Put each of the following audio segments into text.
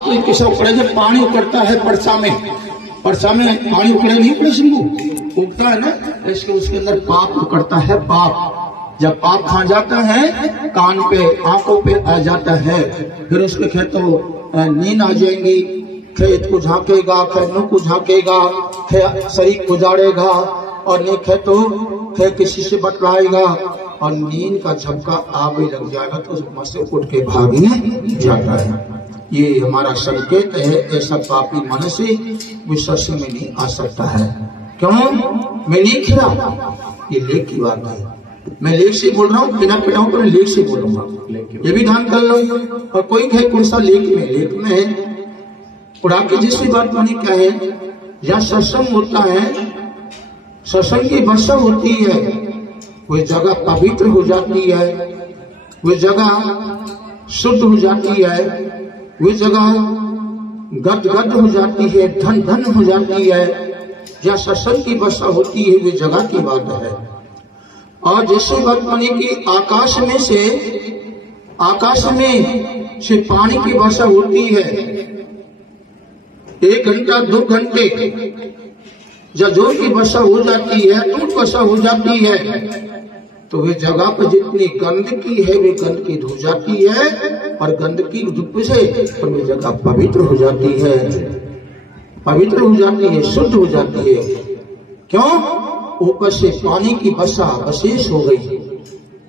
तो कैसा उकड़ा जब पानी उकड़ता है परसा में पानी उकड़े नहीं पड़े शंभू उगता है ना, इसके उसके अंदर पाप उकड़ता है। पाप जब पाप खा जाता है कान पे आंखों पे आ जाता है, फिर उसके खेतों नींद आ जाएंगी, खेत को झांकेगा, खेतों को झांकेगा, शरीर को जाड़ेगा और नहीं खेत किसी से बतलाएगा और नींद का झपका आगे लग जाएगा तो मस्त उठ के भागने जाता है। ये हमारा संकेत है, ऐसा पापी मन से विश्वास में नहीं आ सकता है। क्यों? मैं नहीं खिला, ये लेख की बात है। मैं लेख से बोल रहा हूँ, बिना पिटाऊं पर लेख से बोलूंगा, ये भी ध्यान कर लो। और कोई है कौन सा लेख में उड़ा के जिसकी बात मानी क्या है, जहाँ सत्संग होता है, सत्संग की वर्षा होती है, वह जगह पवित्र हो जाती है, वह जगह शुद्ध हो जाती है, वह जगह गद हो जाती है, धन हो जाती है। जहाँ सत्संग की वर्षा होती है वे जगह की बात है। और जैसे बात मानी कि आकाश में से पानी की वर्षा होती है, 1 घंटा 2 घंटे जब जोर की वर्षा हो जाती है, टूट वर्षा हो जाती है, तो वे जगह पर जितनी गंदगी है वे गंदगी धो जाती है और गंदगी धूप से वे जगह पवित्र हो जाती है, शुद्ध हो जाती है। क्यों? ऊपर से पानी की वर्षा विशेष हो गई,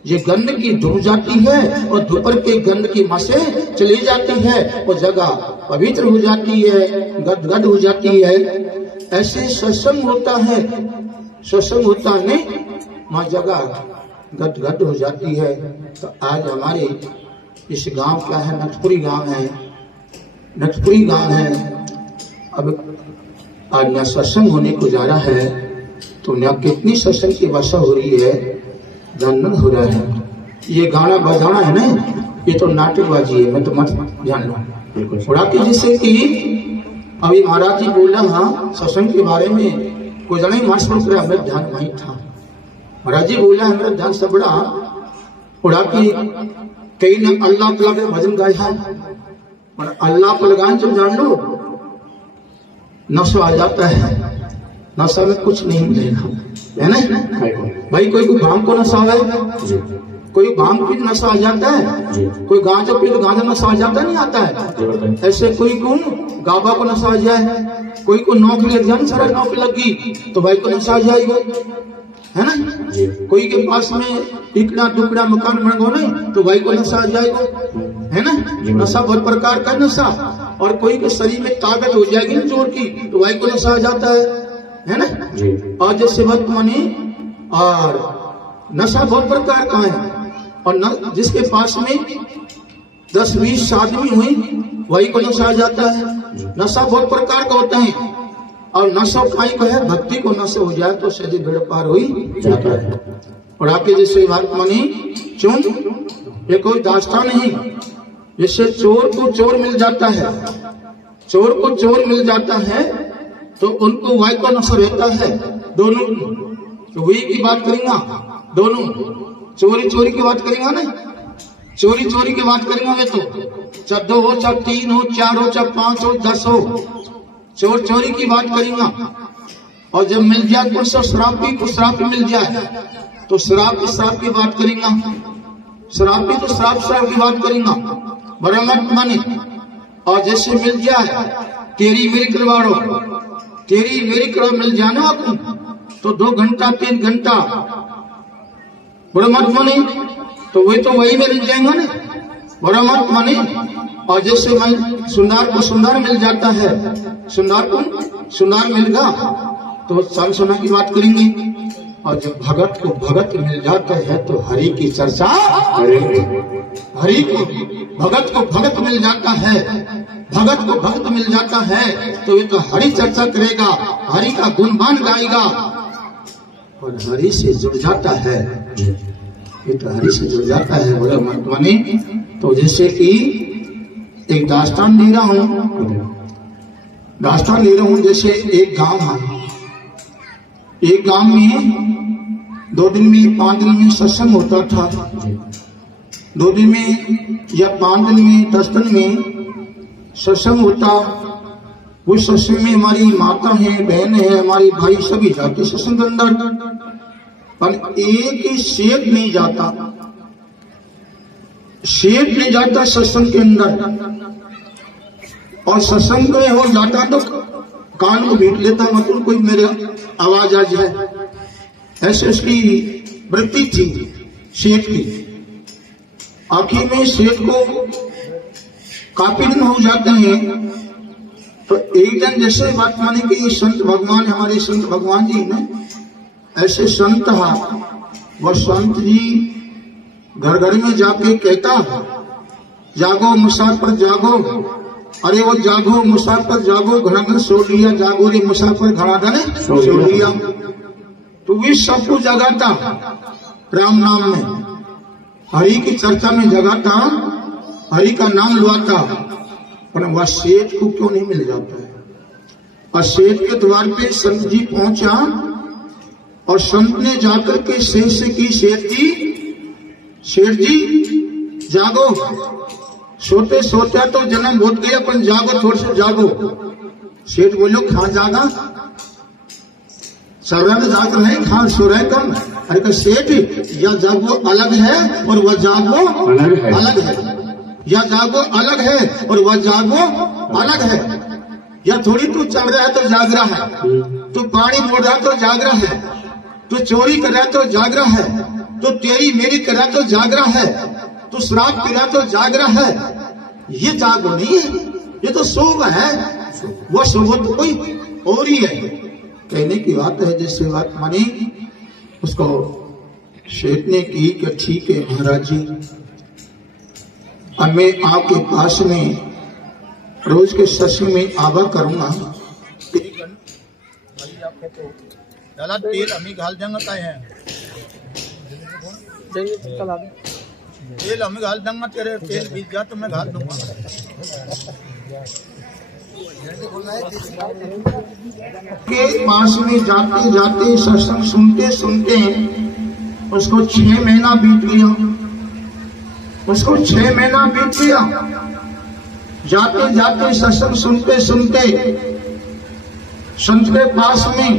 ये गंदगी धुप जाती है और धूपर के गंदगी मसे चली जाती है और जगह पवित्र हो जाती है, गद हो जाती है। ऐसे सत्संग होता है वहाँ जगह गद हो जाती है। तो आज हमारे इस गांव क्या है, नटपुरी गांव है। अब आज यहाँ सत्संग होने को जा रहा है, तो यहाँ कितनी सत्संग की वर्षा हो रही है, धन हो रहा है। ये गाना बजाना है ना, ये तो नाटकबाजी है, मैं तो मत जान लो उड़ा के। जिससे कि अभी महाराज जी बोला हाँ सत्संग के बारे में, कोई जाने मास्टर मेरा ध्यान वहीं था। महाराज जी बोला है मेरा ध्यान सब बड़ा उड़ा के कई ने अल्लाह तला के भजन गाया है, और अल्लाह पर गान जब जान लो नशा आ जाता है, नशा में कुछ नहीं मिलेगा, है ना भाई। कोई भांग को नशा है, कोई भांग पी नशा आ जाता है, कोई गांजा पी तो गांजा नशा आ जाता नहीं आता है। ऐसे कोई को गाबा को नशा आ जाए, कोई को नौकरी लग जाए, सारा नौकरी लगी तो भाई को नशा आ जाएगा, है ना। कोई के पास में इकड़ा टुकड़ा मकान बन गो नहीं तो भाई को नशा आ जाएगा, है ना। नशा बहुत प्रकार का नशा, और कोई के शरीर में ताकत हो जाएगी ना जोर की तो भाई को नशा आ जाता है ना। और जैसे बात मानी, और नशा बहुत प्रकार का है, और जिसके पास में 10-20 आदमी हुई वही को नशा आ जाता है। नशा बहुत प्रकार का होता है, और नशा खाई को है, भक्ति को नशा हो जाए तो सदी भेड़ पार हो जाता है। और आपके जैसे बात मानी चुन, ये कोई दास्तान नहीं। जैसे चोर को चोर मिल जाता है, तो उनको वाई को नशा रहता है, दोनों तो वही की बात करेंगे, दोनों चोरी की बात करेंगे ना, चोरी की बात करेंगे तो चाहे 2 हो, चाहे 3 हो, 4 हो, चाहे 5 हो, 10 हो, चोरी की बात करेंगे। और जब मिल जाए कुछ शराब मिल जाए तो शराब की बात करेंगे, शराब की बात करेंगे, बरामद माने। और जैसे मिल जाए तेरी मेरी करवा मिल जाना आपको तो 2 घंटा 3 घंटा बरामद माने, तो वही में मिल जाएंगे ना, बरामद माने। और जैसे सुनार को सुनार मिल जाता है, सुनार मिल गया तो साल सोना की बात करेंगे। और जब भगत को भगत मिल जाता है तो हरि की चर्चा करेंगे। भगत को भगत मिल जाता है, तो ये तो हरि चर्चा करेगा, हरि का गुणगान गाएगा और हरि से जुड़ जाता है, ये तो हरि से जुड़ जाता है बोले महात्मा ने। तो जैसे कि एक दास्तान ले रहा हूँ, जैसे एक गांव है, एक गांव में 2 दिन में 5 दिन में सत्संग होता था। 2 दिन में या 5 दिन में 10 दिन में सत्संग होता, वो सत्संग में हमारी माता है, बहन है, हमारे भाई सभी जाते सत्संग के अंदर, पर एक ही सेठ नहीं जाता, सेठ नहीं जाता सत्संग के अंदर। और सत्संग में हो जाता तो कान को भीट लेता, मतलब कोई मेरे आवाज आ जाए, ऐसे उसकी वृत्ति थी सेठ की। आखिर में सेठ को काफी दिन हो जाते हैं, तो एक दिन जैसे बात माने कि संत भगवान, हमारे संत भगवान जी ने ऐसे संत है, वह संत जी घर घर में जाके कहता, जागो मुसाफिर जागो, अरे वो जागो मुसाफिर जागो, घना घर सो लिया, जागो रे मुसाफिर घना घर सो लिया। तो वे सबको जगाता राम नाम में, हरि की चर्चा में जगाता, हरि का नाम लुआता, पर वह सेठ को क्यों नहीं मिल जाता है। और सेठ के द्वार पे संत जी पहुंचा, और संत ने जाकर के सेठ से की, सेठ जी जागो, सोते सोते तो जन्म बहुत गया, पर जागो, थोड़े से जागो। सेठ बोलो कहाँ जागा, सर्वंग जाग रहे, कहाँ सो रहे कम। अरे सेठ, या जागो अलग है और वह जागो अलग है, या जागो अलग है और वह जागो अलग है। या थोड़ी तू चल रहा है तो जाग रहा है, तू पानी मोड़ रहा है तो जाग रहा है, तू चोरी कर रहा है तो जाग रहा है, तू तेरी मेरी कर रहा है तो जाग रहा है, तू शराब पी रहा तो जाग रहा है। ये जागो नहीं है, ये तो सोग है, वो सोगो तो कोई और ही है। कहने की बात है, जैसे बात मानी उसको सेठ ने की कि ठीक है महाराज जी, अब मैं आपके पास में रोज के सत्संग में आवा करूंगा। दादा तेल हमें घाल देंगे का है, तेल हमें घाल देंगे, तेरे तेल बीत जा तो मैं घाल दूंगा। के पास में जाते जाते सत्संग सुनते सुनते उसको 6 महीना बीत गया, उसको 6 महीना बीत गया। जाते जाते सत्संग सुनते सुनते संत के पास में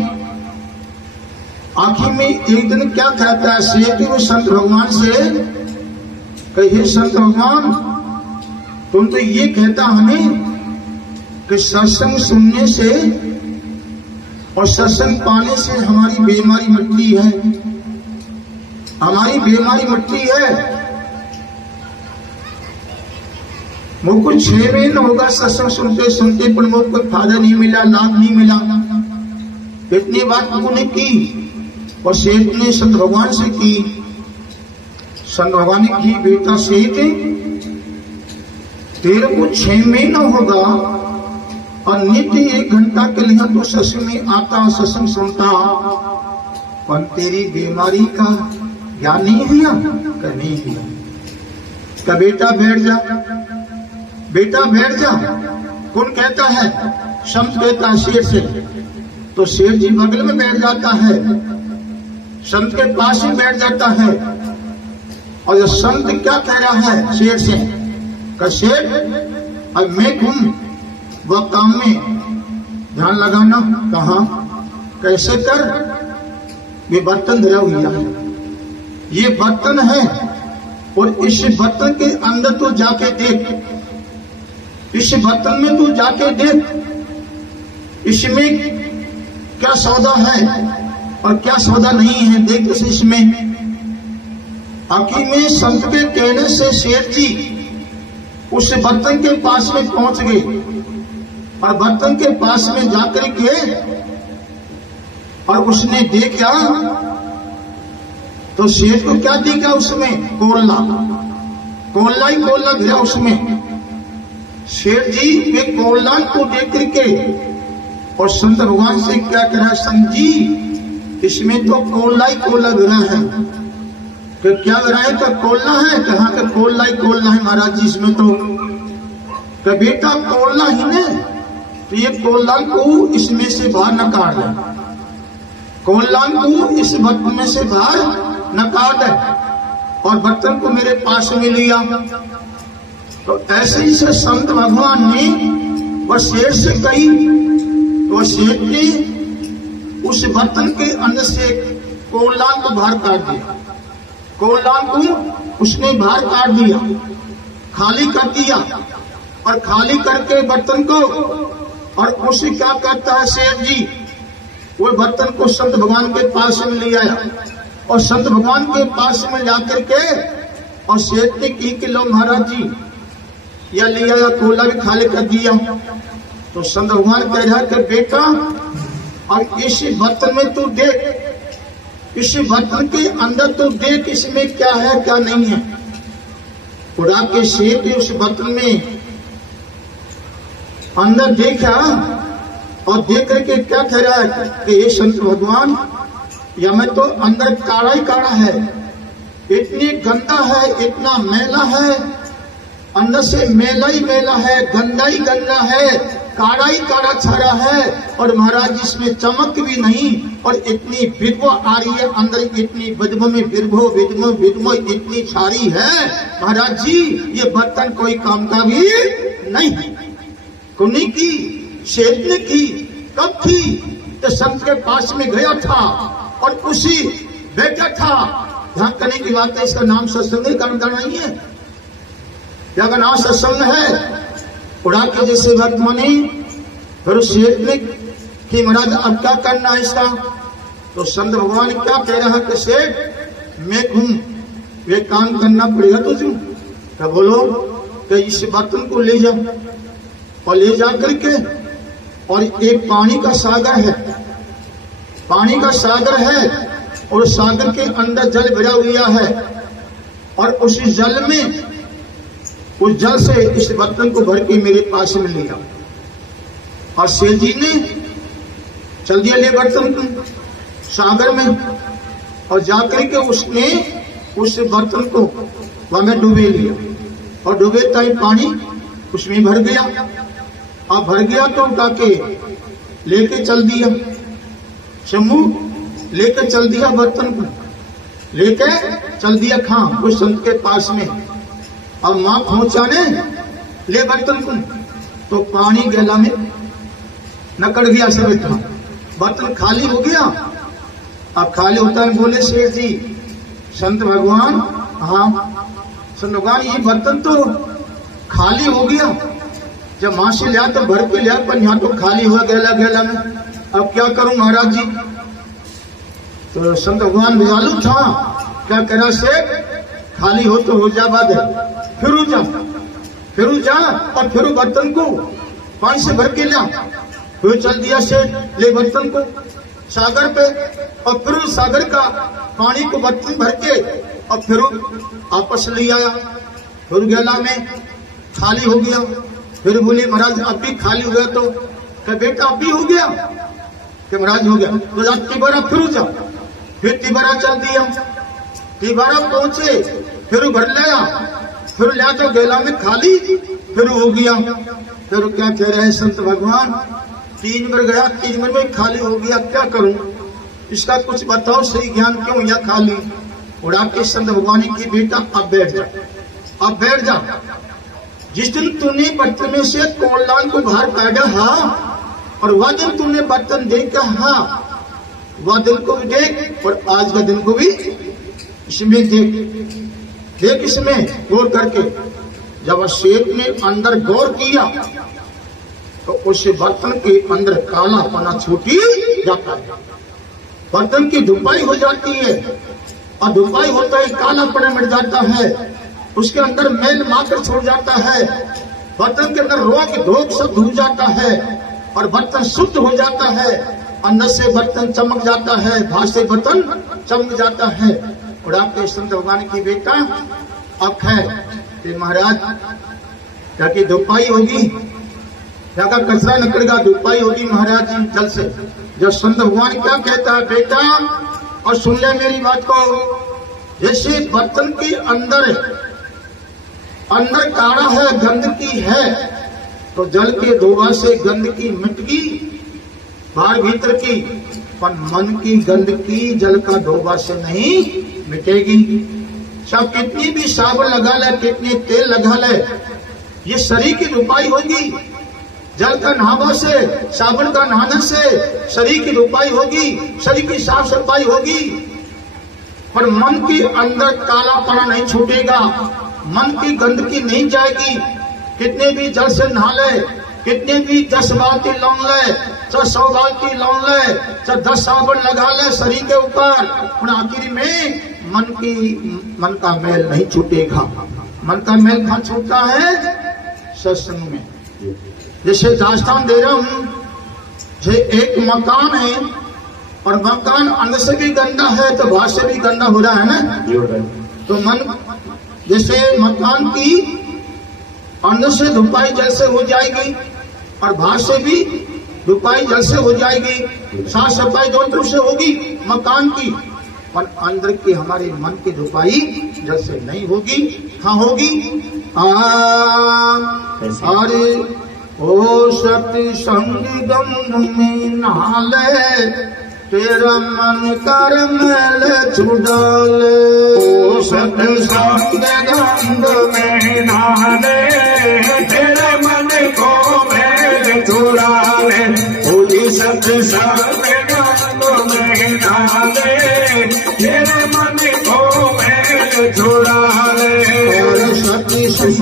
आखिर में एक दिन क्या कहता है सेठ, वो संत भगवान से कहे, संत भगवान तुम तो ये कहता हमें कि सत्संग सुनने से और सत्संग पाने से हमारी बीमारी मिटती है, हमारी बीमारी मिटती है। मुझको 6 महीने होगा सत्संग सुनते सुनते, पर मुझको कोई फायदा नहीं मिला, लाभ नहीं मिला। इतनी बात उन्होंने की और सेठ ने संत भगवान से की। संत भगवान ने की, बेटा सेठ तेरे को 6 महीना होगा और नित्य 1 घंटा के लिए तो सत्संग में आता, सत्संग सुनता, पर तेरी बीमारी का ज्ञान नहीं हुआ, नहीं हुआ। का बेटा बैठ जा, बेटा बैठ जा। कौन कहता है? संत कहता है शेर से। तो शेर जी बगल में बैठ जाता है, संत के पास ही बैठ जाता है। और जो संत क्या कह रहा है शेर से, का शेर अब मैं घूम वह काम में ध्यान लगाना, कहा कैसे कर, ये बर्तन धरा हुआ है, ये बर्तन है और इस बर्तन के अंदर तू जाके देख, इस बर्तन में तू जाके देख, इसमें क्या सौदा है और क्या सौदा नहीं है, देख तो इसमें। आखिर में संत के कहने से शेर जी उस बर्तन के पास में पहुंच गए और बर्तन के पास में जाकर के और उसने देखा तो शेर को क्या दिखा उसमें, कोयला, कोयला ही कोयला घिरा उसमें। शेर जी वे कोयला को देख करके और संत भगवान से क्या कहा, संत जी इसमें तो कोयला ही कोयला घिरा है। तो क्या घिरा है? तो कोयला है। कहा कि कोयला ही कोयला है महाराज जी इसमें तो बेटा कोयला ही ने, तो ये कोयला को इसमें से बाहर निकाल दे, कोयला को इस बर्तन में से बाहर निकाल दे और बर्तन को मेरे पास में लिया। तो ऐसे ही से संत भगवान ने वह शेर से कही, तो वह शेर ने उस बर्तन के अंदर से कोलां को बाहर काट दिया, कोलां को उसने बाहर काट दिया, खाली कर दिया। और खाली करके बर्तन को, और उसे क्या करता है शेर जी, वो बर्तन को संत भगवान के पास में ले आया, और संत भगवान के पास में जाकर के और शेर ने की कि लो महाराज जी, या ले आया कोला भी खाली कर दिया। तो संत भगवान कह रहा कि बेटा, और इस बर्तन में तू देख, इस बर्तन के अंदर तू देख इसमें क्या है क्या नहीं है। उड़ा के शेर ने उस बर्तन में अंदर देखा, और देख करके क्या कह रहा है कि ये संत भगवान, या मैं तो अंदर काड़ा ही काड़ा है, इतनी गंदा है, इतना मैला है, अंदर से मेला ही मेला है, गंदा ही गंदा है, काड़ा ही काड़ा छाड़ा है, और महाराज इसमें चमक भी नहीं, और इतनी विद्वो आ रही है अंदर, इतनी बदबू में विद्वो विद्वो विद्वो इतनी छाड़ी है महाराज जी, ये बर्तन कोई काम का भी नहीं। कुनी की शेर ने की, कब की, तो संत के पास में गया था और उसी बैठा था। ध्यान करने की बात है, इसका नाम सत्संग का नहीं है, क्या का नाम सत्संग है। उड़ा के जैसे वर्तमानी फिर शेर ने कि महाराज अब क्या करना है इसका। तो संत भगवान क्या कह रहा है कि शेर मैं हूं, ये काम करना पड़ेगा तुझे। क्या बोलो कि इस बर्तन को ले जा, और ले जा करके, और एक पानी का सागर है, पानी का सागर है, और सागर के अंदर जल भरा हुआ है, और उस जल में, उस जल से इस बर्तन को भर के मेरे पास में लिया। और शेर जी ने चल दिया ले बर्तन को सागर में, और जाकर के उसने उस बर्तन को वहां में डूबे लिया, और डूबे तक पानी उसमें भर गया। अब भर गया तो उठा के लेके चल दिया, शंभू लेके चल दिया बर्तन को, लेके चल दिया खां उस संत के पास में। अब मां पहुंचाने ले बर्तन को, तो पानी गला में नकड़ गया सब था, बर्तन खाली हो गया। अब खाली होता है, बोले शेर जी संत भगवान, हाँ संत भगवान ये बर्तन तो खाली हो गया, जब मां से लिया तो भर के लिया, पर यहाँ तो खाली हुआ गैला गैला में, अब क्या करूं महाराज जी। तो संत भगवान दयालु था, क्या करा से खाली हो तो हो जा बाद है, फिर जा और फिर बर्तन को पानी से भर के लिया, फिर चल दिया से ले बर्तन को सागर पे, और फिर सागर का पानी को बर्तन भर के और फिर आपस ले आया, फिर गैला में खाली हो गया। फिर बोले महाराज अब भी खाली हो गया, तो क्या बेटा अब भी हो गया, कि महाराज हो गया, तो आप तिबारा फिर जा, फिर तिबारा चल दिया, तिबारा पहुंचे, फिर भर लिया, फिर लिया तो गैला में खाली, फिर हो गया। फिर क्या कह रहे हैं संत भगवान, 3 बार गया, 3 बार में खाली हो गया, क्या करूं, इसका कुछ बताओ सही ज्ञान क्यों या खाली। उड़ा के संत भगवान की बेटा अब बैठ जा, अब बैठ जा, जिस दिन तूने बर्तन में से कोलान को बाहर काटा, हाँ, और वह दिन तूने बर्तन देखा, हाँ, वह दिन को भी देख, और आज का दिन को भी इसमें देख इसमें गौर करके। जब शेर ने अंदर गौर किया, तो उस बर्तन के अंदर काला पना छूटी जाता है, बर्तन की धुपाई हो जाती है, और धुपाई होता है काला पना मिट जाता है, उसके अंदर मैल माकर छोड़ जाता है, बर्तन के अंदर रोग धोख सब धुल जाता है, और बर्तन शुद्ध हो जाता है, अंदर से बर्तन चमक जाता है, बाहर से बर्तन चमक जाता है। और आपके संत भगवान की बेटा अब है कि महाराज क्या की धुपाई होगी, क्या का कचरा निकलेगा, धुपाई होगी महाराज जी जल से। जब संत भगवान क्या कहता है बेटा, और सुन ले मेरी बात को, जैसे बर्तन के अंदर काड़ा है, गंदगी है, तो जल के धोवा से गंदगी मिट गई बाहर भीतर की, पर मन की गंदगी जल का धोवा से नहीं मिटेगी। सब कितनी भी साबुन लगा ले, कितनी तेल लगा ले, ये शरीर की रुपाई होगी। जल का नहावा से, साबुन का नहाने से शरीर की रुपाई होगी, शरीर की साफ सफाई होगी। पर मन के अंदर कालापना नहीं छूटेगा, मन की गंदगी नहीं जाएगी। कितने भी जल से नहा ले, कितने भी 10 बाल्टी लौन ले, चाहे 100 बाल्टी लौन ले, चाहे 10 साबुन लगा ले शरीर के ऊपर, और आखिर में मन का मैल नहीं छूटेगा। मन का मैल कहाँ छूटता है? सत्संग में। जैसे दास्तान दे रहा हूं, जो एक मकान है और मकान अंदर से भी गंदा है तो बाहर से भी गंदा हो रहा है ना। तो मन जैसे मकान की अंदर से धुपाई जल से हो जाएगी और बाहर से भी धुपाई जल से हो जाएगी, साफ सफाई दोनों तरफ से होगी मकान की, पर अंदर की हमारे मन की धुपाई जल से नहीं होगी। हाँ होगी। अरे ओ सत्संग गम में नहा ले, तेरा मन कर मैल छुड़ा ले। ओ सत्संग गंध में नहा ले, तेरे मन को मैल छुड़ा ले। ओ सत्संग गंध में नहा ले, तेरे मन को मैल छुड़ा ले। और सत्संग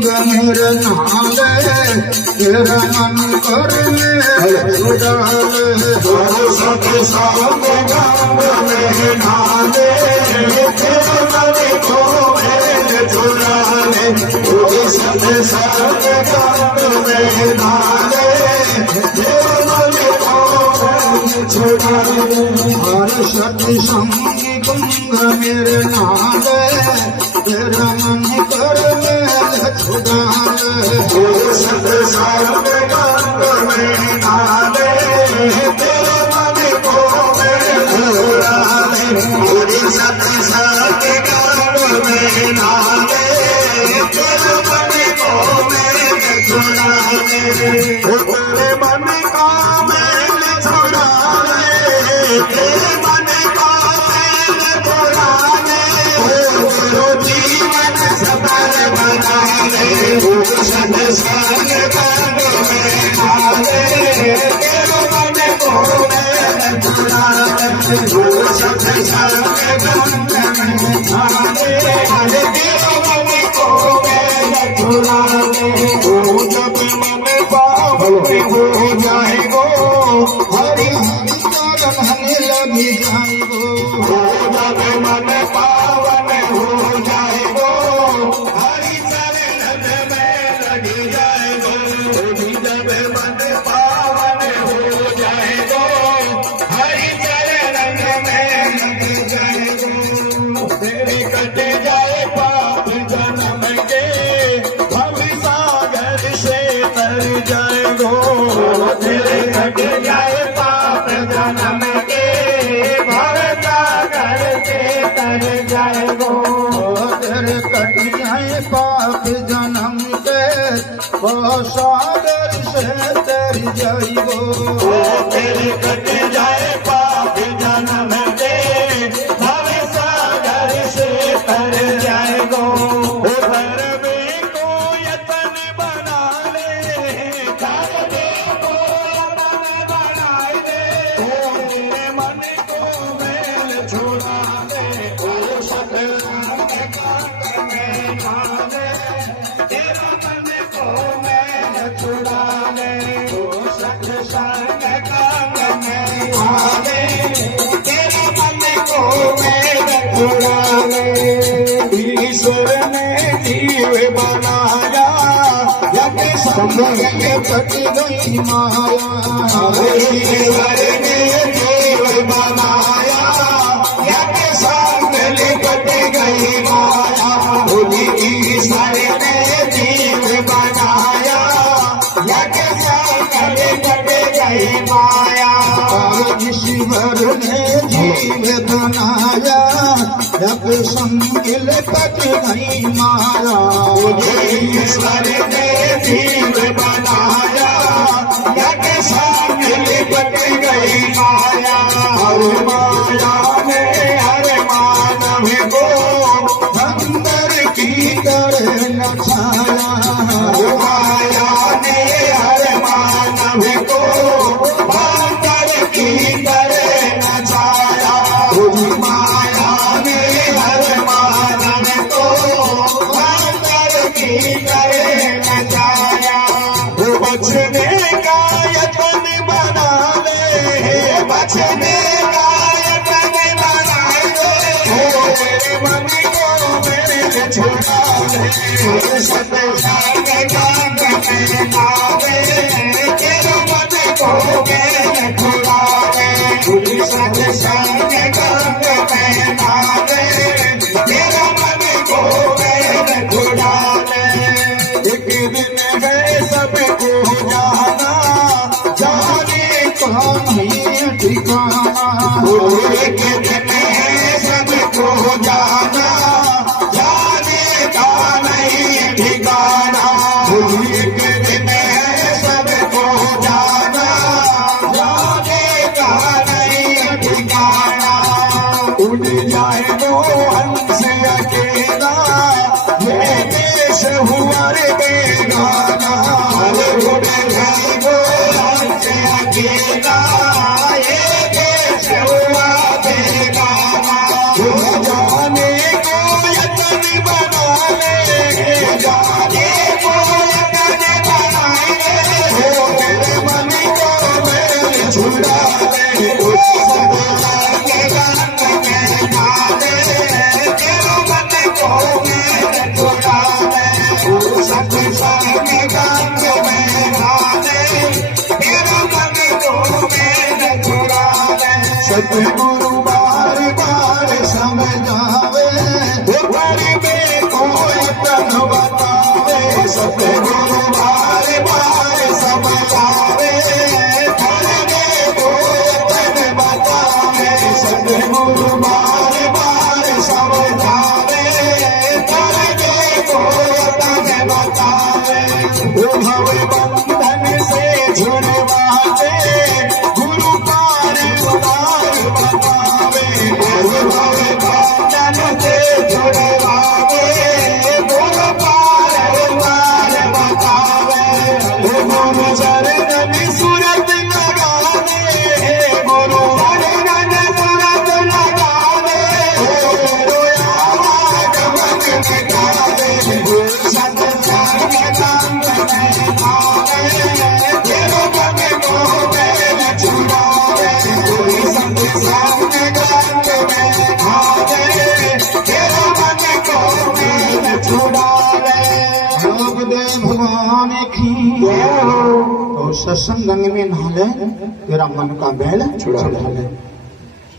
गंध में नहा ले, तेरा मन कर मैल छुड़ा ले। सत्संग गंध में नहा ले, तेरे मन को मैल छुड़ा ले। ओ सत्संग गंध में नहा ले, तेरे मन को मैल छुड़ा ले। और सत्संग गंध में नहा ले, तेरा मन कर मैल छुड़ा ले। ओ सत्संग गंध में नहा ले, तेरे मन को मैल छुड़ा ले। ओ सत्संग गंध में नहा ले, तेरे मन को मैल छुड़ा ले। तेरे मन का मैल छुड़ा ले, तेरे मन का मैल छुड़ा ले। तेरो जीवन सफल बना ले। ओ सत्संग गंध में नहा ले, तेरे मन को मैल छुड़ा ले। ओ सत्संग गंध में नहा ले, तेरे मन को मैल छुड़ा ले। ओ जब मन पावन हो जाएगो, हरि हरि चरण लग जाएगो। ओ जब मन पावन हो जाएगो, हरि चरण में लग जाएगो। जब मन पावन हो जाएगो, हरि चरण में लग जाएगो। तेरे कट जाए पाप जन्म के, भव सागर से तर जाएगो। तेरे कट जाए पाप जन्म के, भव सागर से तर जाएगो। तेरे कट जाए पाप जन्म के, भव सागर से तर जाएगो। तेरे कट जाए पाप जन्म के, भव सागर से तर जाएगो। धर्मे को यतन बना ले, धर्मे को यतन बना ले। तेरे मन को मैल छुड़ा ले। ओ सत्संग गंध में नहा ले, तेरा मन को मैल छुड़ा ले। ओ सत्संग गंध में नहा ले, तेरा मन को मैल छुड़ा ले। ईश्वर ने जीव बनाया, यज्ञ संग कट गई माया। ईश्वर ने जीव बनाया, यज्ञ संग कट गई माया। ईश्वर ने जीव बनाया, यज्ञ संग कट गई माया। ईश्वर ने जीव बनाया, यज्ञ संग कट गई माया। ईश्वर ने जीव बनाया, यज्ञ संग कट गई माया। हर माया में हर मानव को अंदर की तरह न छाया। बचने का यतन बना ले, बचने का यतन बना ले, तेरे मन को मेरे छुड़ा ले, सतसंग गान में नावे, तेरे मन को मेरे छुड़ा ले, सतसंग गान में नावे, तेरे मन को मेरे छुड़ा ले। एक दिन है सबको जाना, जाने का नहीं ठिकाना, एक दिन है सबको जाना, जाने का नहीं ठिकाना, एक दिन है सबको जाना, जाने का नहीं ठिकाना। उड़ जाए वो हंस अकेला, ये देश हुआ रे बेगाना, उड़ जाए वो हंस अकेला, ये देश हुआ बेगाना। जाने को यतन बना ले, जाने को यतन बना ले, तेरे मन को मेरे छुड़ा ले, सतसंग गान में नावे, तेरे मन को मेरे छुड़ा ले, सतसंग गान में नावे, तेरे मन को मेरे छुड़ा ले। सतगुरु बार बार समझावे, बड़ी में कोई तन बतावे, सतगुरु बार बार समझावे, बड़ी में कोई तन बतावे, सतगुरु बार बार समझावे, बड़ी में कोई तन बतावे। ओ भव बंधन से छुड़वावे, गुरु पार उतार बतावे, भव बंधन से छुड़वावे, गुरु पार उतार बतावे। गुरु चरण सूरत लगावे, गुरु चरण सूरत लगावे, गुरु आवाज मन गावे, सतसंग गान में नावे, तेरे मन को मेरे छुड़ावे, सतसंग गान में नावे, तेरे मन को मेरे छुड़ावे। योग दे भगवान की तो सत्संग में नहा ले, तेरा मन का बैल छुड़ा ले।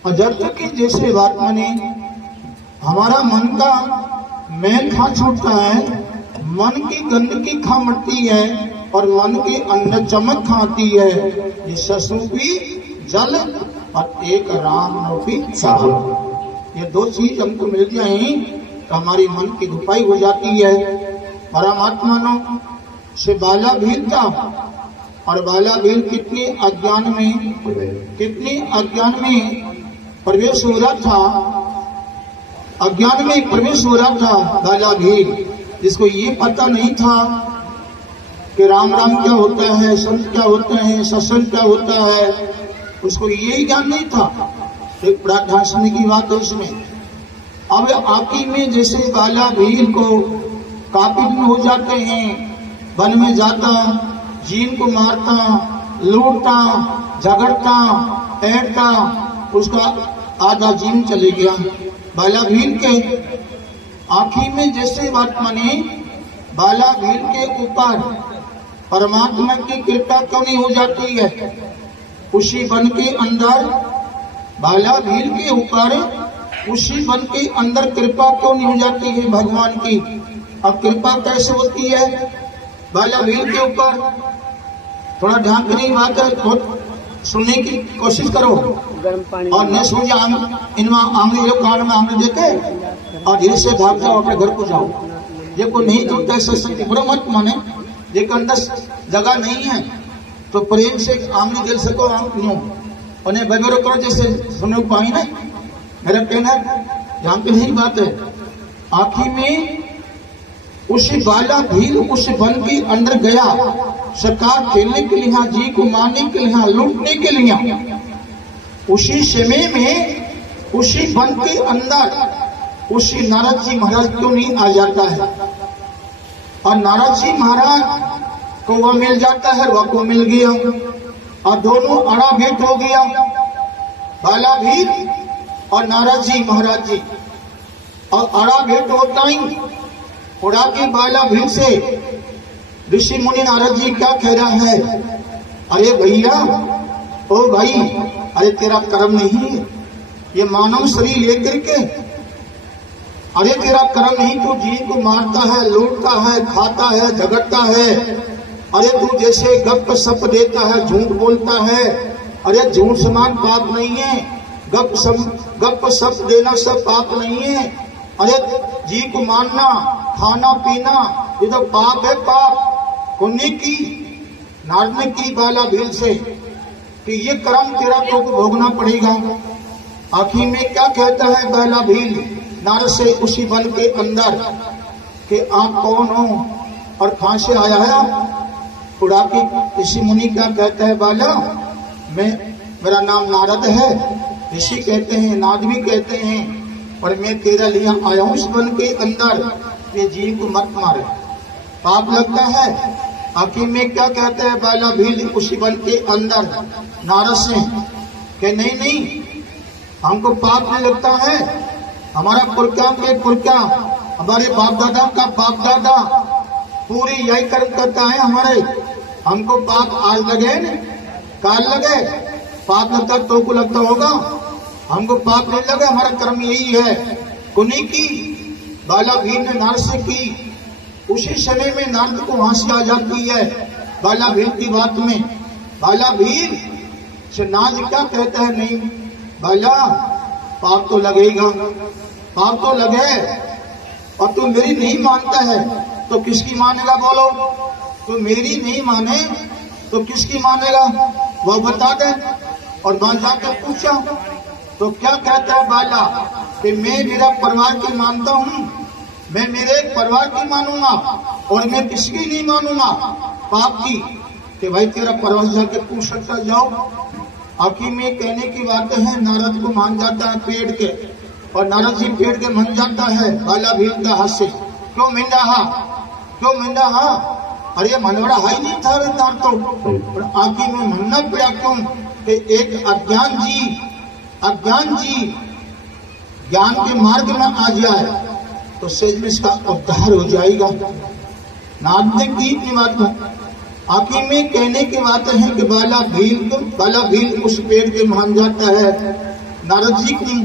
और जब तक कि जैसे बात माने हमारा मन का मैल खा छूटता है, मन की गंदगी खा मटती है और मन के अंदर चमक खाती है, ये ससुपी जल और एक राम रूपी साहब। ये दो चीज हमको मिल जाए तो हमारी मन की धुपाई हो जाती है। परमात्मा नो से बाला भील था, और बाला भील कितने अज्ञान में प्रवेश हो रहा था, अज्ञान में प्रवेश हो रहा था बाला भील, जिसको ये पता नहीं था कि राम राम क्या होता है, संत क्या होते हैं, सत्संग क्या होता है, उसको यही ज्ञान नहीं था। एक बड़ा ध्यान सुनने की बात है उसमें। अब आपी में जैसे बाला भील को काफी दिन हो जाते हैं, वन में जाता, जीन को मारता, लूटता, झगड़ता, ऐठता, उसका आधा जीन चले गया। बाला भील के आखिर में जैसे बात माने, बाला भील के ऊपर परमात्मा की कृपा क्यों नहीं हो जाती है? उसी वन के अंदर बाला भील के ऊपर उसी वन के अंदर कृपा क्यों नहीं हो जाती है भगवान की? अब कृपा कैसे होती है बाला भील के ऊपर? थोड़ा ध्यान करने की बात है, बहुत सुनने की कोशिश करो और न सो जाओ। इनमें आंगली जो कान में आंगली देते और धीरे से भाग जाओ, अपने घर को जाओ। ये को नहीं जुड़ता है सत्संग, बुरा मत माने। ये अंदर जगह नहीं है तो प्रेम से आंगली दे सको, उन्हें बगैर करो जैसे सुने पाई ना। मेरा कहना ध्यान पे नहीं बात है। आखिर में उसी बाला भील उस वन के अंदर गया, सरकार खेलने के लिए, जी को मारने के लिए, लूटने के लिए। उसी समय में उसी वन के अंदर उसी नारद जी महाराज क्यों नहीं आ जाता है? और नारद जी महाराज कौवा मिल जाता है, वह को मिल गया और दोनों अड़ा भेंट हो गया, बाला भील और नारद जी महाराज जी। और अड़ा भेंट होता ही उड़ा के बाला भील से ऋषि मुनि नारद जी क्या कह रहा है, अरे भैया ओ भाई, अरे तेरा कर्म नहीं है ये मानव शरीर लेकर के, अरे तेरा कर्म नहीं, तू जी को मारता है, लूटता है, खाता है, झगड़ता है, अरे तू जैसे गप सप देता है, झूठ बोलता है, अरे झूठ समान पाप नहीं है, गप सप देना सब पाप नहीं है, अरे जी को मारना, खाना पीना ये तो पाप है, पाप पुण्य की नारद ने की बाला भील से कि ये कर्म तेरा तो भोगना पड़ेगा। आखिर में क्या कहता है बाला भील नारद से उसी वन के अंदर कि आप कौन हो और कहां से आया है आप? उड़ा के ऋषि मुनि क्या कहता है, बाला मेरा नाम नारद है, ऋषि कहते हैं, नारद भी कहते हैं, और मैं तेरा लिए आया हूं इस वन के अंदर, ये जीव को मत मारे, पाप लगता है। आखिर में क्या कहता है बाला भील उसी वन के अंदर नारद से कि नहीं नहीं, हमको पाप नहीं लगता है, हमारा पुरखा के पुरखा, हमारे बाप दादा का बाप दादा पूरी यही कर्म करता है हमारे, हमको पाप आज लगे न काल लगे, पाप लगता तो को लगता होगा, हमको पाप नहीं लगा, हमारा कर्म यही है। कुनी की बाला भील ने नारद से की, उसी समय में नारद को हंसी आ जाती है बाला भील की बात में। बाला भील से नारद क्या कहता है, नहीं बाला पाप तो लगेगा, पाप तो लगे, और तू मेरी नहीं मानता है तो किसकी मानेगा बोलो? तू मेरी नहीं माने तो किसकी मानेगा वो बता दे। और बाला के पूछा तो क्या कहता है बाला कि मैं मेरा परिवार की मानता हूँ, मैं मेरे परिवार की मानूंगा और मैं किसकी नहीं मानूंगा पाप की, कि भाई तेरा परिवार जाके पूछ सकता जाओ। आखिर में कहने की बातें हैं, नारद को मान जाता है पेड़ के, और नारद जी पेड़ के मन जाता है बाला भील का हाथ से, क्यों मिंडा, क्यों मिंडा, अरे मनवड़ा हाई नहीं था तार तो, और आखिर में मनना पड़ा क्यों कि एक अज्ञान जी ज्ञान के मार्ग में आ जाए तो सेज में इसका उद्धार हो जाएगा। नारद ने की इतनी बात को, आखिर में कहने की बात है कि बाला भील उस पेड़ के मान जाता है नारद जी की,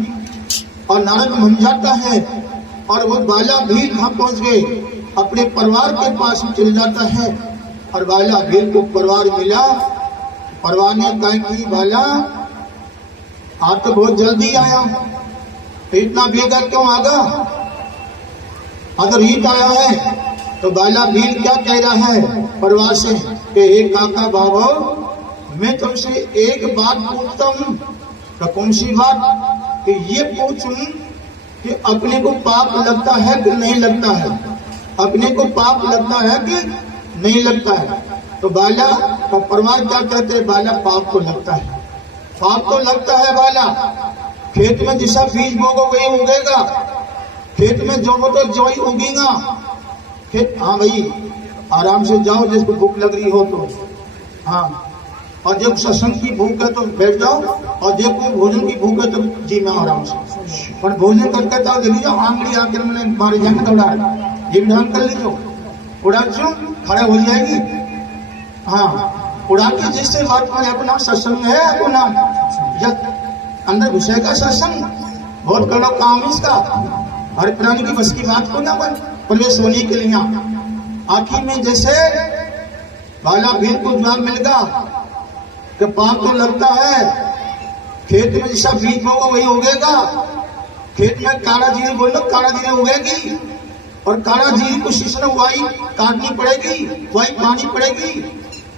और नारद मान जाता है, और वो बाला भील वहां पहुंच गए, अपने परिवार के पास चल जाता है, और बाला भील को परिवार मिला। परिवार ने कहा कि बाला आप तो बहुत जल्दी आया, इतना बेगा क्यों आगा, अगर ईद आया है? तो बाला भील क्या कह रहा है परिवार से कि हे काका बाबा, मैं तुमसे एक बात पूछता हूँ। तो कौन सी बात? कि ये पूछूं कि अपने को पाप लगता है कि नहीं लगता है, अपने को पाप लगता है कि नहीं लगता है? तो बाला का परिवार क्या कहते हैं, बाला पाप को लगता है, पाप तो लगता है बाला। खेत में जैसा बीज बोगो वही उगेगा, खेत में जो तो जो ही उगेगा खेत। हाँ भाई आराम से जाओ, जिसको भूख लग रही हो तो, हाँ, और जब सत्संग की भूख है तो बैठ जाओ, और जब कोई भोजन की भूख है तो जी में आराम से, पर भोजन करके तो ले लीजिए, आंगली आकर मैंने मारे जाने दौड़ा जिम ध्यान कर लीजिए, उड़ा क्यों खड़ा हो जाएगी। हाँ, उड़ा के जिससे बात में अपना सत्संग है, अपना जब अंदर घुसेगा सत्संग, बहुत करो काम इसका, हर प्राणी की बस की बात को ना बन प्रवेश होने के लिए। आखिर में जैसे बाला भील को जवाब मिल गया कि पाप तो लगता है, खेत में जैसा बीज बोगा वही उगेगा, खेत में काला जीरी बोलो काला जीरी उगेगी, और काला जीरी को सीसना वही काटनी पड़ेगी, वही पानी पड़ेगी।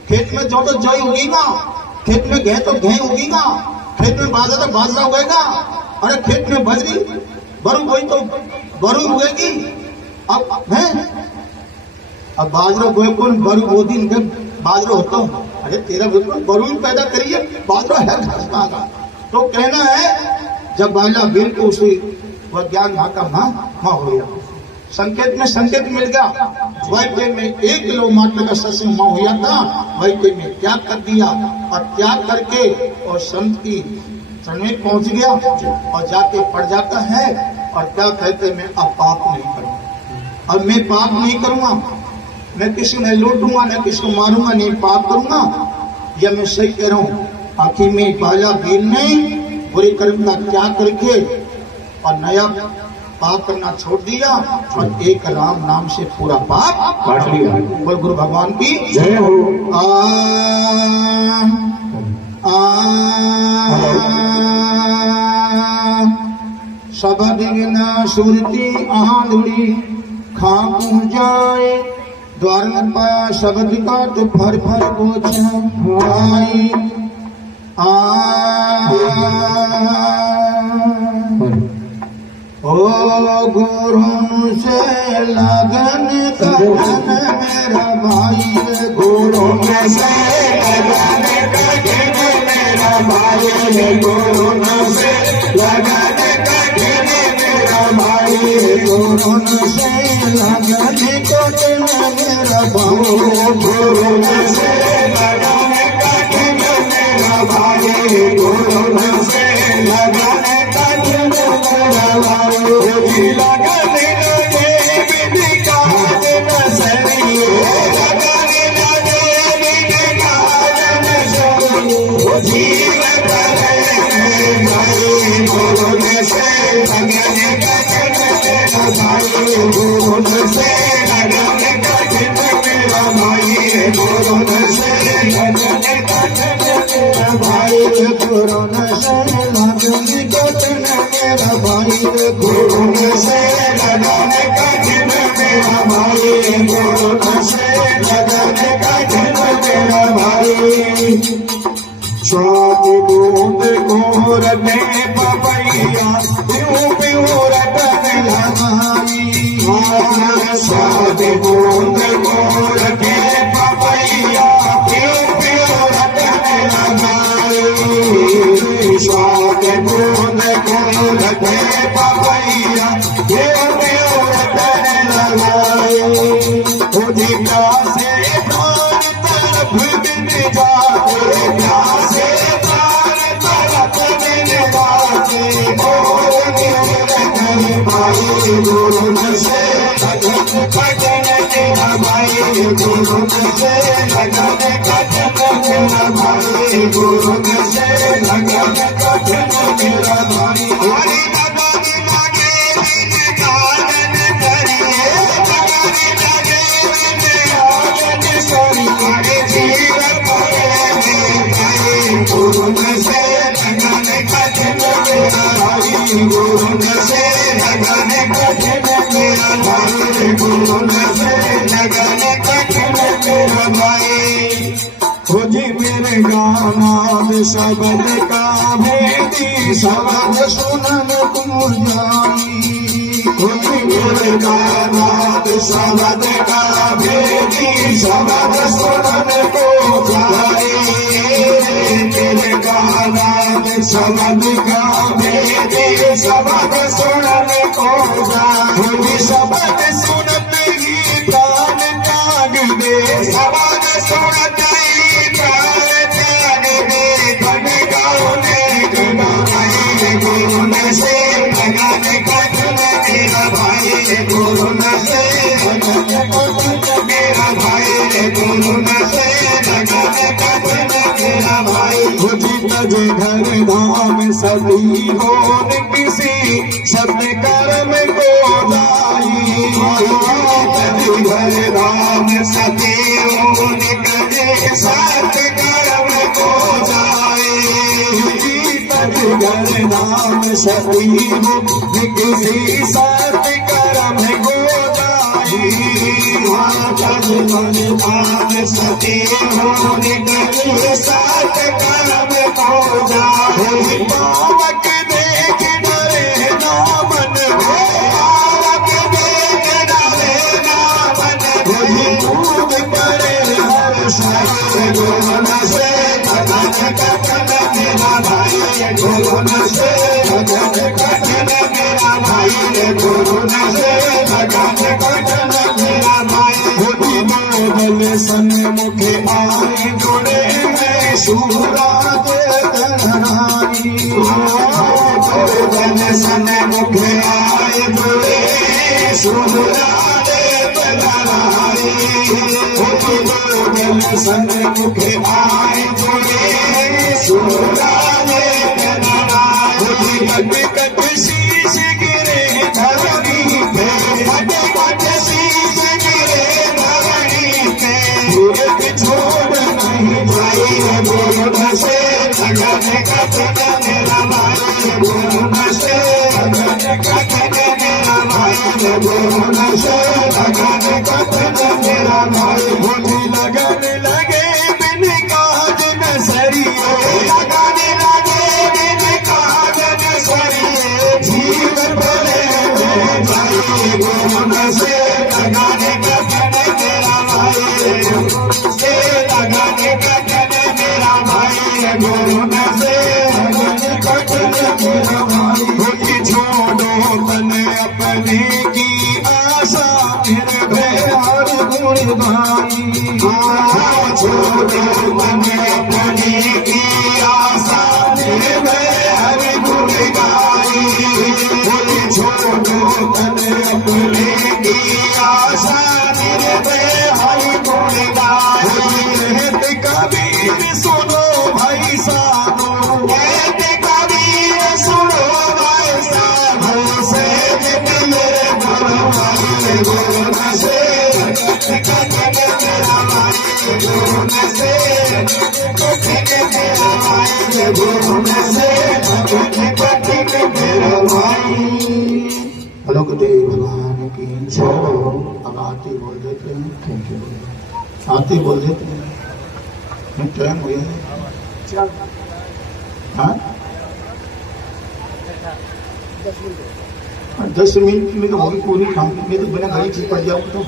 खेत में जो तो जो ही उगेगा, खेत में गेहूं तो गेहूं उगेगा, खेत में बाजरा तो बाजरा उगेगा, अरे खेत में बजरी बरू वही तो बरू उगेगी। अब है अब बाजरा बोए कौन, बरू वो दिन बाजरा होता हूँ, अरे तेरा बिल्कुल बरू पैदा करिए, बाजरा है घास का। तो कहना है जब बाला भील को उसे वह ज्ञान वहां का मां हो गया, संकेत में संकेत मिल गया, वैसे में 1 किलो मात्र का सत्संग माँ हुआ था, वैसे में त्याग कर दिया और त्याग करके और संत की शरण में पहुंच गया और जाके पड़ जाता है और क्या कहते मैं अब पाप नहीं करूंगा, अब मैं पाप नहीं करूंगा, मैं किसी को नहीं लूटूंगा, न किसी को मारूंगा, नहीं पाप करूंगा। यह मैं सही कह रहा हूँ। आखिर में बाला वीर ने बुरे कर्म का त्याग करके और नया पाप करना छोड़ दिया और एक राम नाम से पूरा पाप काट लिया। बोल गुरु भगवान की जय हो। शबद बिना सुरती आंधुड़ी खाकू जाए, द्वार में पाया शब्द का तो फर फर गोछाई। ओ गुरु से लगन कठन मेरा भाई, गुरु से लगन कठिन मेरा भाई, गुरु से लगन कठिन मेरा भाई, गुरु से लगन कठिन मेरा भाई, गुरु से लगन कठिन मेरा भाई, गुरु से लगन कठिन मेरा भाई। लगन लगे विधि काज न सही, लगन लगे विधि काज न सही, जीव करे भाई, गुरु से लगन कठिन मेरा भाई, गुरु से लगन कठिन मेरा भाई, गुरु से लगन कठिन मेरा भाई, गुरु से लगन कठिन मेरा भाई, गुरु से लगन कठिन मेरा भाई, गुरु से लगन कठिन मेरा भाई। स्वाद बूंद को रटे पपैया, प्यूं प्यूं रटने लगाई, स्वाद बूंद को रटे पपैया, प्यूं प्यूं रटने लगाई, स्वाद बूंद को रटे पपैया, प्यूं प्यूं रटने लगाई। खुदी प्यासे प्राण तरफ दिन जाते, प्यासे प्राण तरफ दिन जाते, बोल मेरे भाई, गुरु से लगन कठिन मेरा भाई, गुरु से लगन कठिन मेरा भाई, गुरु से लगन कठिन मेरा भाई। हरि भगवान मांगे बिन गान करिए, भगवान लगे बिन आनंद सरी, हरे जीव करे भाई, गुरु से लगन कठिन मेरा भाई, गुरु से लगन कठिन मेरा भाई, गुरु से लगन कठिन मेरा भाई। खोजी मेरे गानाद शब्द का भेदी, शब्द सुनन को जाई, खोजी मेरे गानाद शब्द का भेदी, शब्द सुनन को जाई, मेरे गानाद शब्द का भेदी, शब्द सुनन को जाई, शब्द सुनते ही प्राण त्याग दे, शब्द सुनते ही प्राण त्याग दे, गण गाउने गणाई, गुरु से लगन कठिन मेरा भाई, गुरु से लगन कठिन मेरा भाई, गुरु से लगन कठिन मेरा भाई। तजे घर धाम सभी होन किसी, सत्य कर्म को जाई, तजे घर धाम सभी होन कजे सत्य कर्म को जाई, तजे घर धाम सभी होन किसी सत्य कर्म को जाई, तजे घर धाम सभी होन कजे सत्य कर्म को जाई। पावक देख डरे ना मन, पावक देख डरे ना मन, खूब करे हर्ष, गुरु से लगन कठिन मेरा भाई, गुरु से लगन कठिन मेरा भाई, गुरु से लगन कठिन मेरा भाई। सूरा दे तनाई गोवर्धन सन मुख आए बोले सूरा दे तनाई गोवर्धन सन मुख आए बोले सूरा दे तनाई कट कट शीश गिरे धरनी पे कट कट शीश गिरे धरनी पे एक छोड़ नहीं जाए गुरु से जगत कथन मेरा भाई गुरु से जगत कथन मेरा भाई गुरु से जगत कथन मेरा भाई होली लगन लगे बिन काज न सरिए लगन लगे बिन काज न सरिए जीवन भरे जाए गुरु से जगत कथन मेरा भाई से लगन कथन मेरा भाई गुरु से कथन मेरा भाई होली छोड़ो तन अपने की आशा फिर हर गुण गाई छोड़ो तन अपने की आशा फिर हर गुण गाई होली छोड़ो तन अपने की आशा फिर हर गुण गाई कबीर सुनो भाई साधो कहते कबीर सुनो भाई साधो से मेरे गुरु भाई गुरु से मेरा भाई गुरु से मेरा भाई गुरु से मेरा भाई। हेलो गुरुदेव भगवान की जय। अब आरती बोल देते हैं। Thank you. आरती बोल देते हैं। टाइम हो गया। हाँ 10 मिनट में तो होगी पूरी काम में तो बिना घड़ी ठीक पड़ जाओ तो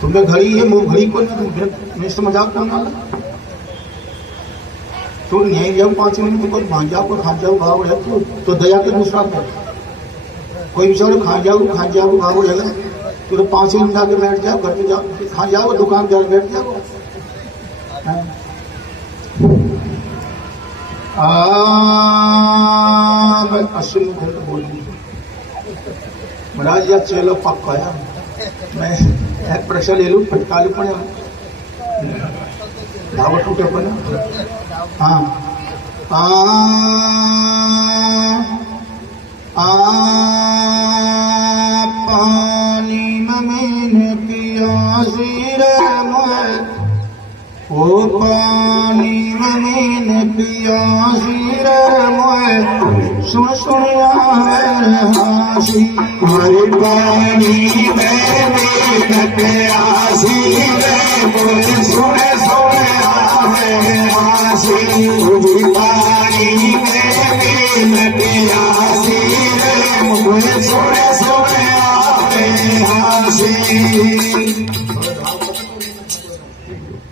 तुम्हें घड़ी है वो घड़ी को नहीं समझ आओ कौन वाला तो नहीं जाओ 5 मिनट में कोई भाग जाओ और खा जाओ भाव है तो दया के दूसरा को कोई बेचारे खा जाओ भाव रहेगा तो 5 मिनट आके बैठ जाओ घर पे जाओ खा जाओ दुकान जाओ बैठ जाओ। अश्विन को बोल महाराज या चलो पक्का यार मैं एक प्रेशर ले लूँ फटका लूँ पण धावत टूटे पण हाँ पानी में पियासी रे मोए ओ पानी में पियासी रे मोए सुन हासी हरे पानी में प्यासी रे मोए सुन हासी पानी में प्यासी रे मोए सुन हासी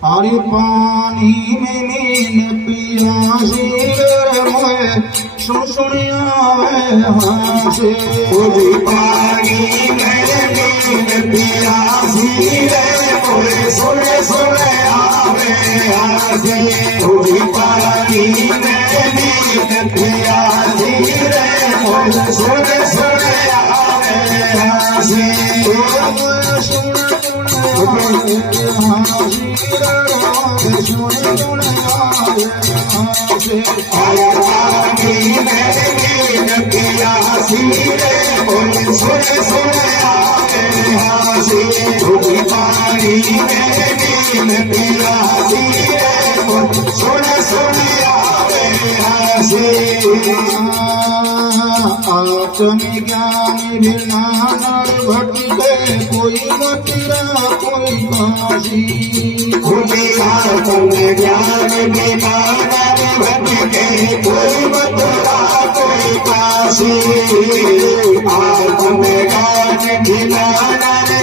हरे पानी में पियासी रे मोए सुन हासी पानी में पियासी रे मोए सुन हासी पानी में पियासी रे मोए सुन हासी आत्म ज्ञान बिना भटके कोई मतिरा कोई काशी आत्म ज्ञान बिना भटके कोई मतिरा कोई काशी आत्म ज्ञान बिना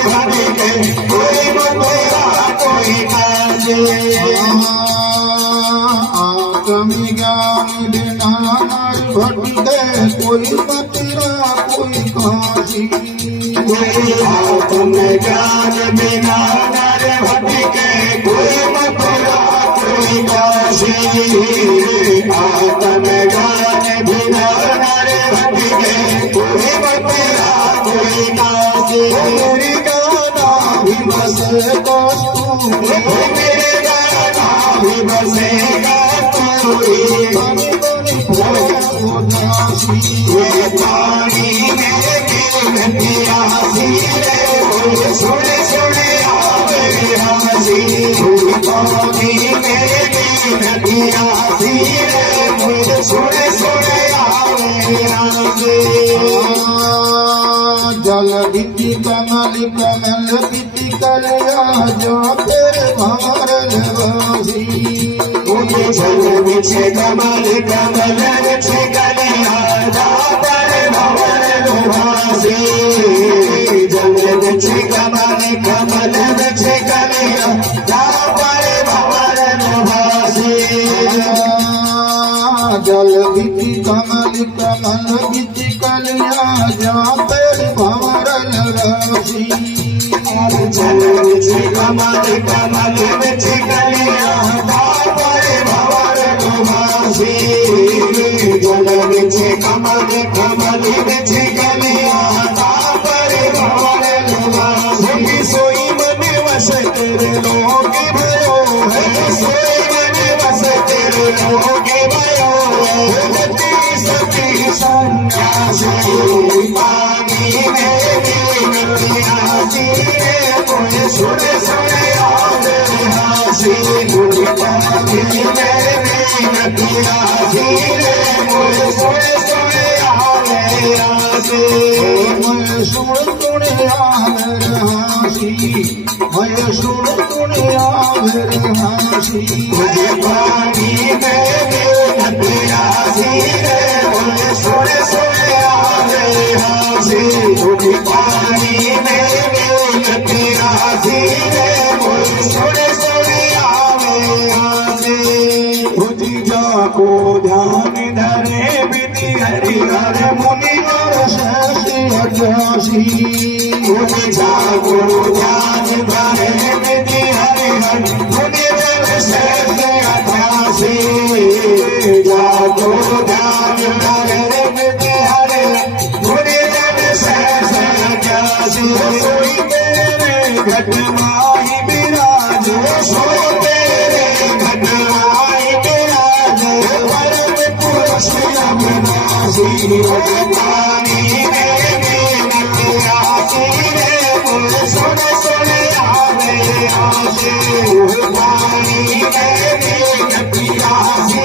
भटके कोई मतिरा कोई काशी आत्म ज्ञान बिना भटके कोई मतिरा कोई काशी आत्म ज्ञान बिना भटके कोई मतिरा कोई काशी आत्म ज्ञान बिना नर भटके कोई बतेरा कोई काशी मेरी गाना भी बसे कस्तूरी मेरे गाना भी बसेगा तूरी ये पानी में प्यासी सुने सुने आवे हासी पानी में प्यासी सुने सुने आवे हासी जल बीती कमल कमल बीती कलिया जो तेरे भारल वासी मुझे जल बिछे कमल कमल बिछे कलिया जा पर भवर भासी जल बिछे कमल कमल बिछे कलिया जा पर भवर भासी जल बीती कमल कमल बीती कलिया जो तेरे भारल वासी जल बिछे कमल कमल बिछे कलिया जा पर भवर भासी जल बिछे कमल कमल बिछे कलिया जा पर भवर भासी सोई मन वस तेरे लोग भयो है सोई मन वस तेरे लोग भयो गति सती सन्यासी पानी में प्यासी कोई सुने सुने आवे हासी पानी में प्यासी कोई सुने सुने आवे हासी मैं सुन दुनिया मेरे हासी मैं सुन दुनिया मेरे हासी मुझे पानी में प्यासी कोई सुने सुने आवे हासी मुझे पानी में प्यासी कोई सुने सुने आवे हासी बुद्धि जाको ध्यान धरे विधि हरि हर मुनि और शेषी अध्यासी मुझे जागो ध्यान धरे विधि हरि हर मुनि जन शेष अध्यासी जागो ध्यान धरे विधि हरि मुनि जन शेष अध्यासी सोई तेरे घट माही विराज सोई तेरे घट माही विराज परम पुरुष अविनाशी पानी में प्यासी सुने सुने आवे हासी पानी में प्यासी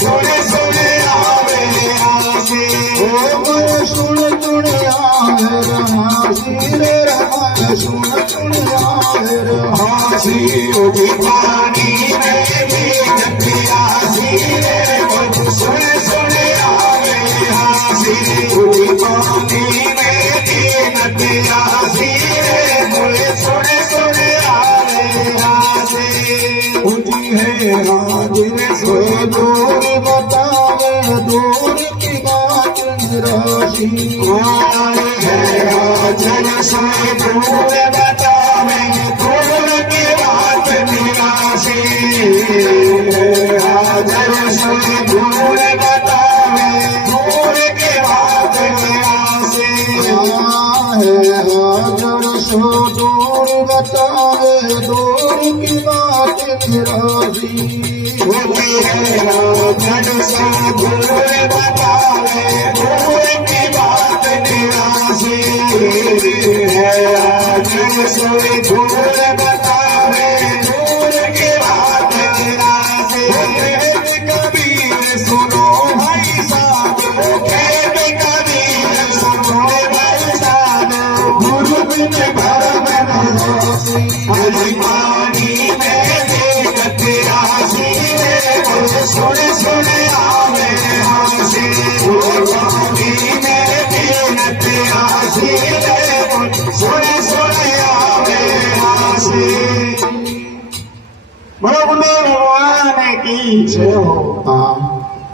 सुने सुने आवे हासी मैं सुन दुनिया मेरे हासी रे मैं सुन दुनिया मेरे हासी पानी में प्यासी सुने सुने आवे हासी पानी में प्यासी सुने सुने आवे हासी बुद्धि है हाजिर सो दूर बतावे दूर की बात निराशी है जन से दूर बतावे दूर की बात निराशी जन से दूर बतावे दूर की बात निराशी है हाजिर सो दूर बतावे दूर की बात निराशी होती है जन से दूर बतावे दूर की बात निराशी है जन से दूर बतावे दूर की बात निराशी कबीर सुनो भाई साहब कबीर सुनो भाई साहब गुरु बिन घर में पानी में प्यासी सुने सुने आवे हासी पानी में प्यासी सुने सुने आवे हासी बोलो भगवान की जय हो।